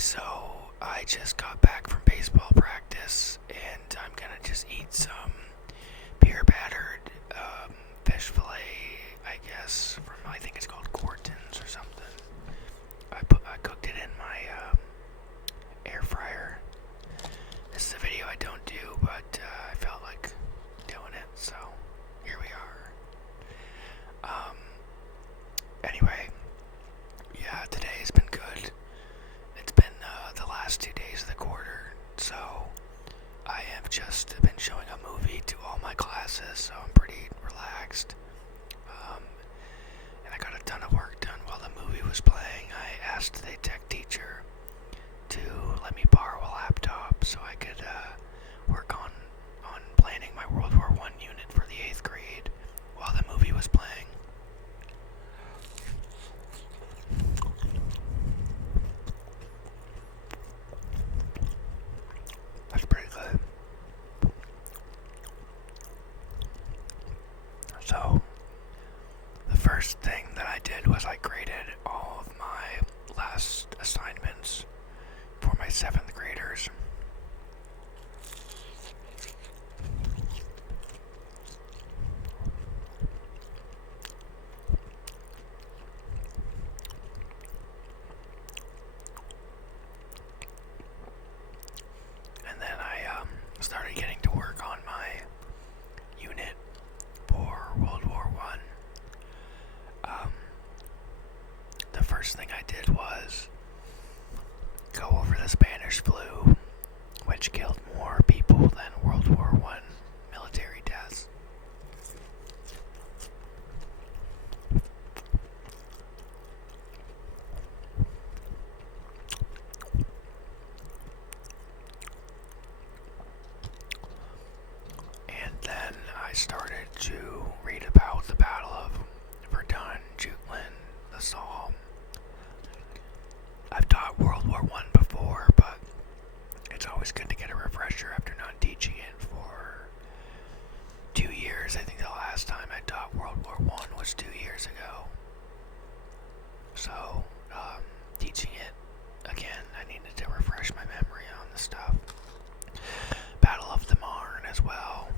So I just got back from baseball practice, and I'm gonna just eat some beer battered fish fillet, I guess. I think it's called Gorton's or something. I cooked it in my air fryer. This is a video I don't do, but I felt like doing it, so here we are. Anyway, yeah, today's been good. It's been the last 2 days of the quarter, so I have just been showing a movie to all my classes, so I'm pretty relaxed. And I got a ton of work done while the movie was playing. I asked the tech teacher to let me borrow a laptop so I could work on planning my WW1 unit for the 8th grade while the movie was playing. That's pretty good. So, the first thing that I did was I graded all of my last assignments for my 7th graders. And then I started getting to work on my unit for WW1. The first thing I did was go over the Spanish flu, which killed more people than WW1 military deaths. And then I started to read about the Battle of Verdun, Jutland, the Somme. I've taught WW1 before, but it's always good to get a refresher after not teaching it for 2 years. I think the last time I taught WW1 was 2 years ago. So, teaching it again, I needed to refresh my memory on the stuff. Battle of the Marne as well.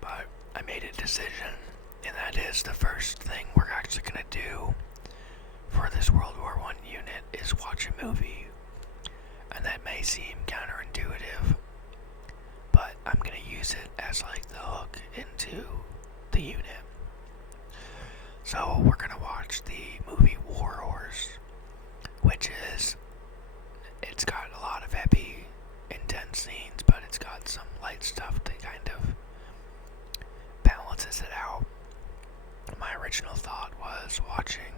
But I made a decision, and that is the first thing we're actually going to do for this WW1 unit is watch a movie. And that may seem counterintuitive, but I'm going to use it as like the hook into the unit. So we're going to watch the movie War Horse, which is, it's got a lot of heavy, intense scenes, but it's got some light stuff that kind of balances it out. My original thought was watching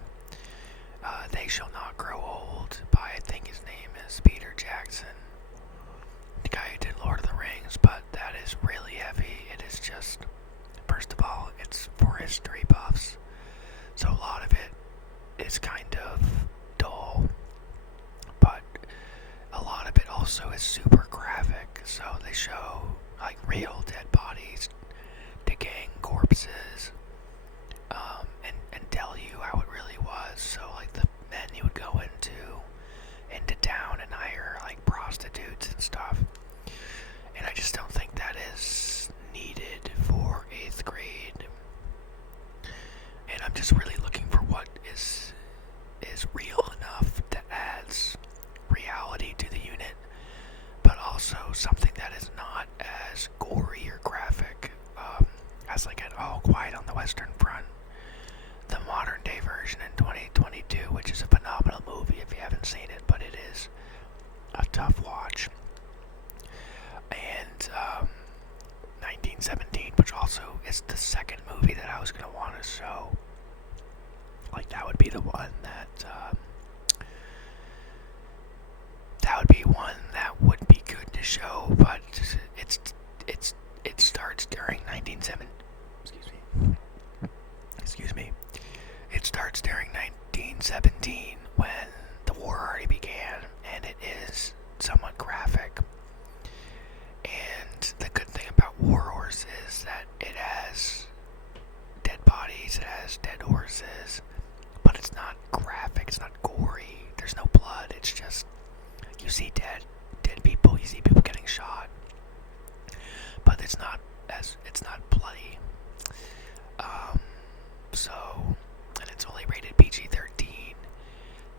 They Shall Not Grow Old by, I think his name is Peter Jackson, the guy who did Lord of the Rings, but that is really heavy. It is just, first of all, it's for history buffs, so a lot of it is kind of dull, but a lot of it also is super graphic, so they show like real dead bodies, decaying corpses, and tell you how it really was. So like the men you would go into town and hire like prostitutes and stuff, and I just don't think that is needed for 8th grade. And I'm just really looking for what is real enough that adds reality to the unit, but also something that is not as gory or graphic as like an All Quiet on the Western Front, the modern day version in 2022, which is a phenomenal movie if you haven't seen it, but it is a tough watch. And 1917, which also is the second movie that I was going to want to show. Like that would be the one that would be one that would be good to show, but it starts during 1917. Excuse me. It starts during 1917 when the war already began, and it is somewhat graphic. And the good thing about War Horse is that it has dead bodies, it has dead horses, but it's not graphic, it's not gory, there's no blood, it's just, you see dead people, you see people getting shot, but it's not bloody. And it's only rated PG-13.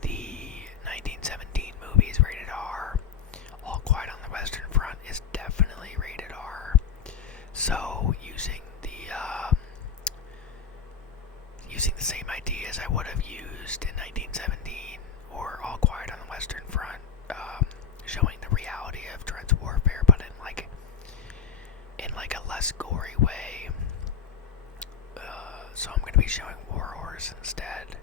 The 1917 movie is rated R. All Quiet on the Western Front is definitely rated R. So using the same ideas I would have used in 1917 or All Quiet on the Western Front, showing the reality of trench warfare, but in a less gory way. So I'm going to be showing War Horse instead.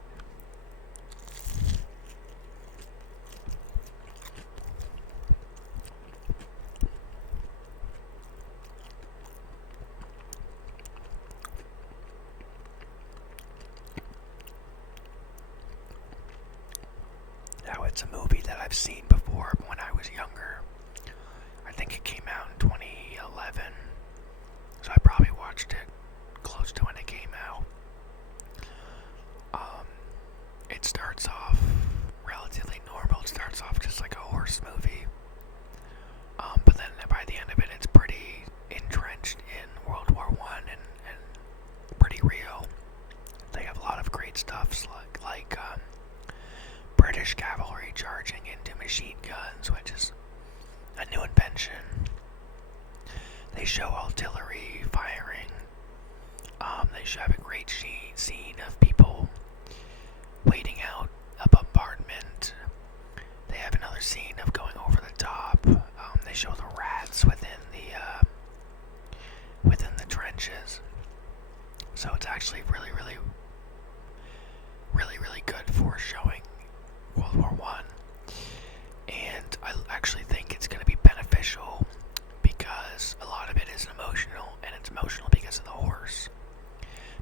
Now, it's a movie that I've seen before when I was younger. I think it came out in 2011, so I probably watched it close to when it came out. It starts off relatively normal. It starts off just like a horse movie. But then by the end of it, it's pretty entrenched in World War One and pretty real. They have a lot of great stuff like British cavalry charging into machine guns, which is a new invention. They show artillery firing. They show a great scene of people waiting out a bombardment. They have another scene of going over the top. They show the rats within the trenches. So it's actually really good for showing World War One. And I actually think it's going to be beneficial because a lot of it is emotional, and it's emotional because of the horse.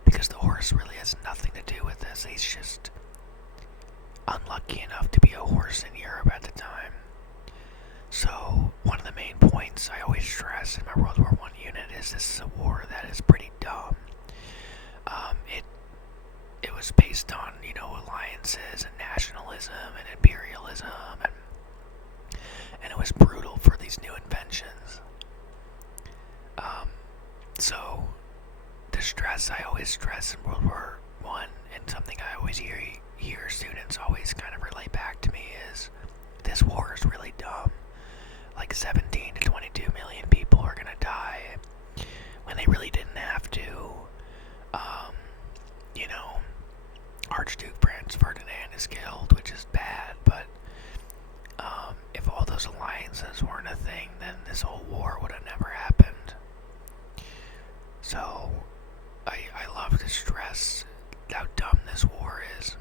Because the horse really has nothing to do with this. He's just unlucky enough to be a horse in Europe at the time. So one of the main points I always stress in my World War One unit is this is a war that is pretty dumb. It was based on, alliances and nationalism and imperialism, and it was brutal for these new inventions. So the stress I always stress in World War One, and something I always hear students always kind of relate back to me, is this war is really dumb. Like 17 to 22 million people are gonna die when they really didn't have to. Archduke Franz Ferdinand is killed, which is bad, but if all those alliances weren't a thing, then this whole war would have never happened. So I love to stress how dumb this war is.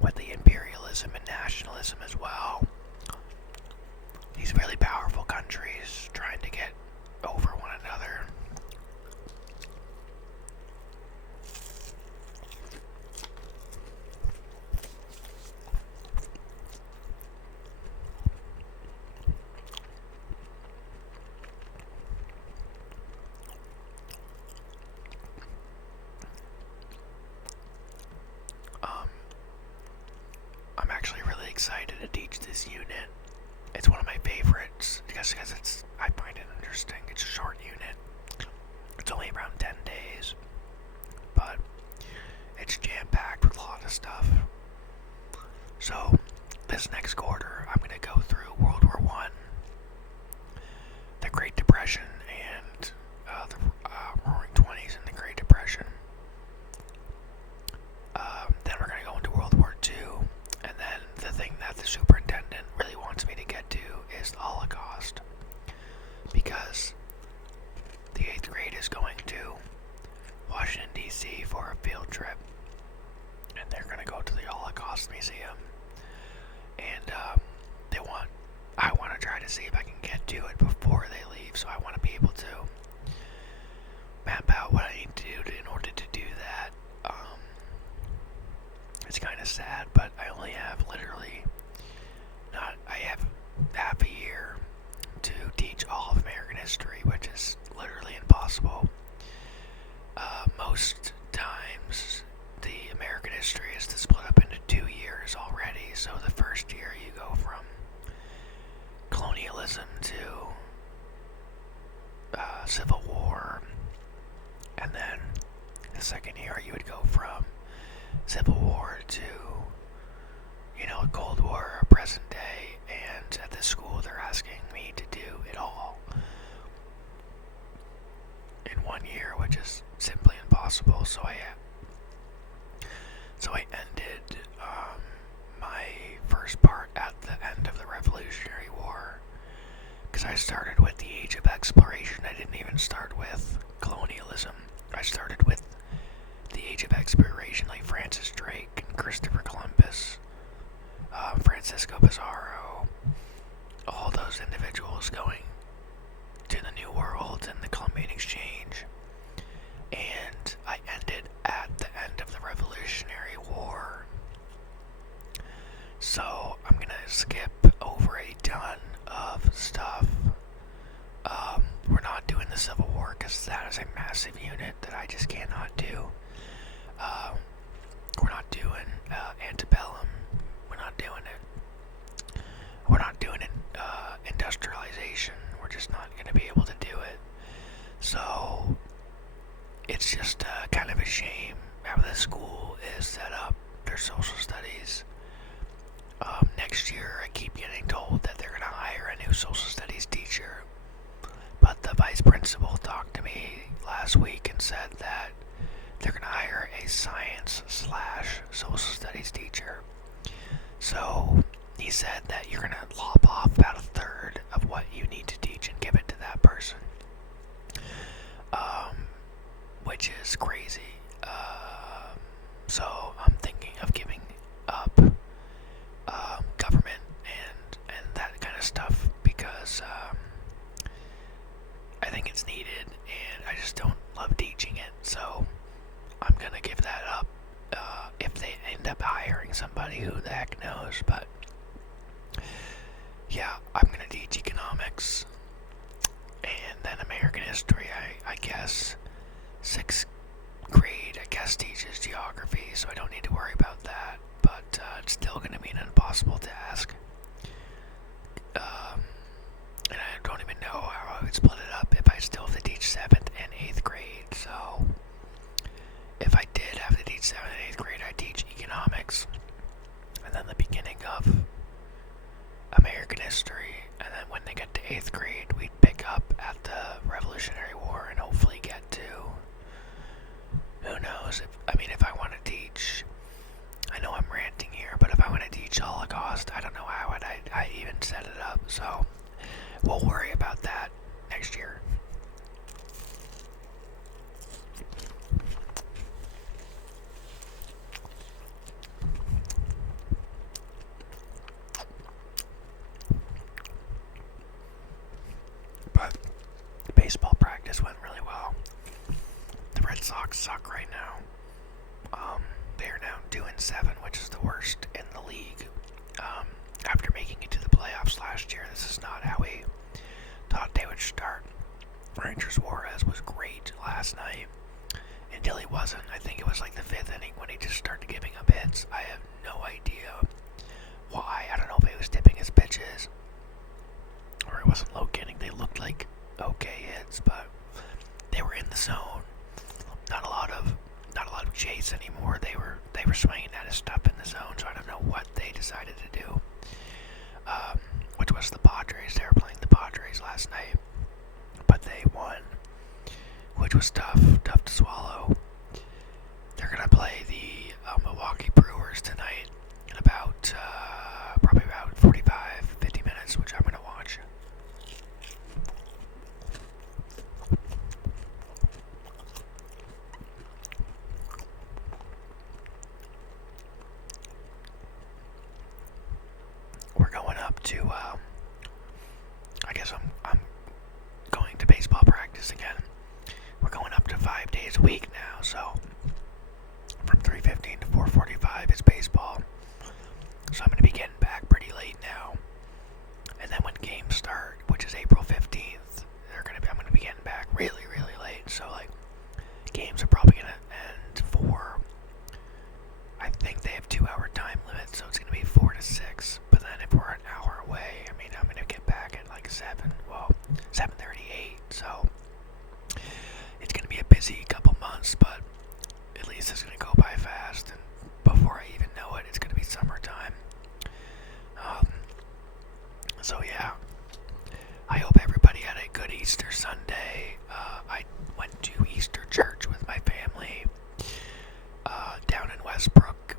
With the imperialism and nationalism as well. These really powerful countries trying to get over one another. I'm actually really excited to teach this unit. It's one of my favorites because I find it interesting. It's a short unit. It's only around 10 days, but it's jam-packed with a lot of stuff. So this next quarter, I'm going to go through World War One, the Great Depression, and the Roaring Twenties and the Great Depression. Then we're going to go into World War II, and then the thing that the superintendent really wants me to get to is the Holocaust, because the 8th grade is going to Washington, D.C. for a field trip, and they're going to Museum, and I want to try to see if I can get to it before they leave. So I want to be able to map out what I need to do in order to do that. It's kind of sad, but I only have literally I have half a year to teach all of American history, which is literally impossible. Most times, the American history is split up into 2 years already. So the first year you go from colonialism to Civil War, and then the second year you would go from Civil War to, Cold War, present day, and at this school they're asking me to do it all in 1 year, which is simply impossible. So I ended my first part at the end of the Revolutionary War, because I started with the Age of Exploration. I didn't even start with colonialism. I started with the Age of Exploration, like Francis Drake and Christopher Columbus, Francisco Pizarro, all those individuals going to the New World and the Columbian Exchange. And I ended at the end of the Revolutionary War. So I'm gonna skip over a ton of stuff. We're not doing the Civil War because that is a massive unit that I just cannot do. We're not doing antebellum. We're not doing it. We're not doing industrialization. We're just not going to be able to do it. So it's just kind of a shame how this school is set up. Their social studies. Next year, I keep getting told that they're going to hire a new social studies teacher. But the vice principal talked to me last week and said that they're going to hire a science/social studies teacher. So he said that you're going to lop off about a third of what you need to teach and give it to that person, which is crazy. So I'm thinking of giving up government and that kind of stuff, because I think it's needed, and I just don't love teaching it. So I'm gonna give that up. If they end up hiring somebody, who the heck knows? But yeah, I'm gonna teach economics, and then American history. I guess 6th grade, I guess, teaches geography, so I don't need to worry about that. But it's still gonna be an impossible task. And I don't even know how I would split it up if I still have to teach 7th and 8th grade. So if I did have to teach 7th and 8th grade, I'd teach economics, and then the beginning of American history, and then when they get to 8th grade, we'd pick up at the Revolutionary War and hopefully get to, who knows, if I want to teach, I know I'm ranting here, but if I want to teach Holocaust, I don't know how I even set it up. So we'll worry about that next year. But baseball practice went really well. The Red Sox suck right now. They are now 2-7, which is the worst in the league. After making it to the playoffs last year, this is not how we thought they would start. Rangers Juarez was great last night until he wasn't. I think it was like the 5th inning when he just started giving up hits. I have no idea why. I don't know if he was tipping his pitches or it wasn't locating. They looked like okay hits, but they were in the zone. Not a lot of chase anymore. They were swinging at his stuff in the zone, so I don't know what they decided to do. Which was the Padres. They were playing the Padres last night, but they won, which was tough to swallow. They're gonna play the Milwaukee Brewers tonight in about probably about 45-50 minutes, which I'm gonna watch. to, I guess I'm going to baseball practice again. We're going up to 5 days a week now, so from 3:15 to 4:45 is baseball. So I'm going to be getting back pretty late now. And then when games start, which is April 15th, I'm going to be getting back really, really late. So like, games are probably going to end I think they have 2-hour time limits, so it's going to be 4 to 6. But then if we're an hour away, I mean, I'm going to get back at like 7:38. So it's going to be a busy couple months, but at least it's going to go by fast. And before I even know it, it's going to be summertime. So yeah, I hope everybody had a good Easter Sunday. I went to Easter church with my family down in Westbrook.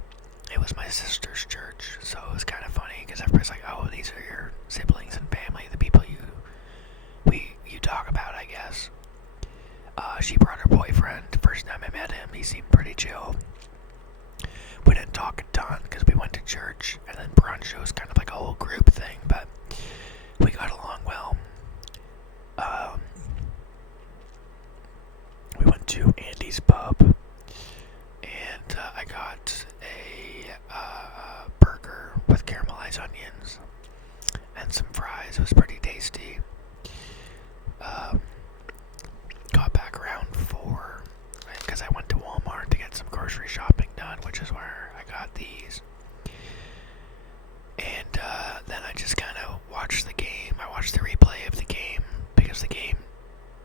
It was my sister's church, so it was kind of funny because everybody's like, "Oh, these are your siblings and family, the people you talk about, I guess." She brought her boyfriend. The first time I met him, he seemed pretty chill. We didn't talk a ton because we went to church, and then brunch. It was kind of like a whole group thing, but we got along well. We went to Andy's pub, and I got a burger with caramelized onions and some fries. It was pretty tasty. Got back around 4 because I went to Walmart to get some grocery shopping done, which is where I got these. And then I just kind of watched the game. I watched the replay of the game because the game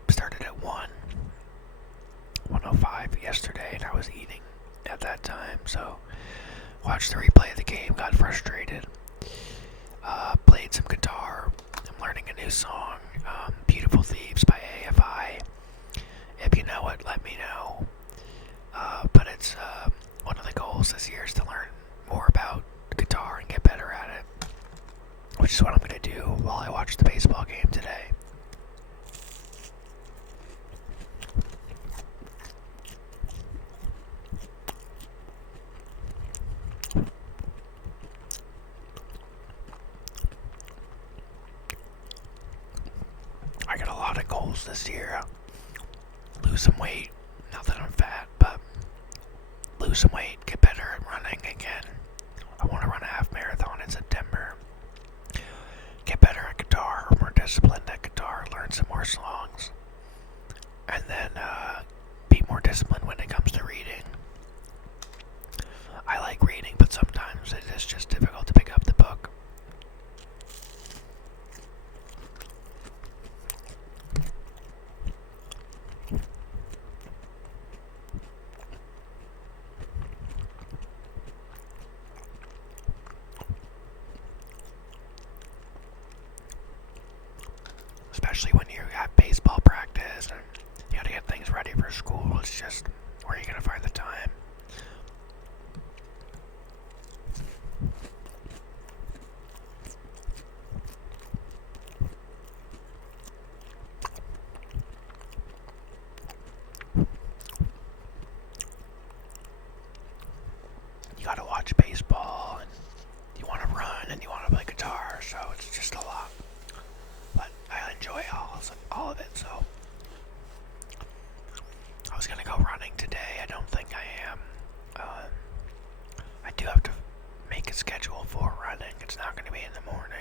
started at 1:05 yesterday, and I was eating at that time. So watched the replay of the game, got frustrated. Played some guitar. I'm learning a new song, Beautiful Thieves by AFI. If you know it, let me know. But it's one of the goals this year is to learn more about guitar and get better at it, which is what I'm going to do while I watch the baseball game today. I got a lot of goals this year. Lose some weight, not that I'm fat, but lose some weight, get better at running again. I want to run a half marathon in September. Get better at guitar, more disciplined at guitar, learn some more songs. And then be more disciplined when it comes to reading. I like reading, but sometimes it is just difficult to pick up the book. Especially when you have baseball practice and you gotta get things ready for school. It's just, where are you gonna find the time? You gotta watch baseball, and you wanna run, and you wanna play guitar, so it's just a lot. But I enjoy all of it, so I was gonna go running today. I don't think I am. I do have to make a schedule for running. It's not gonna be in the morning.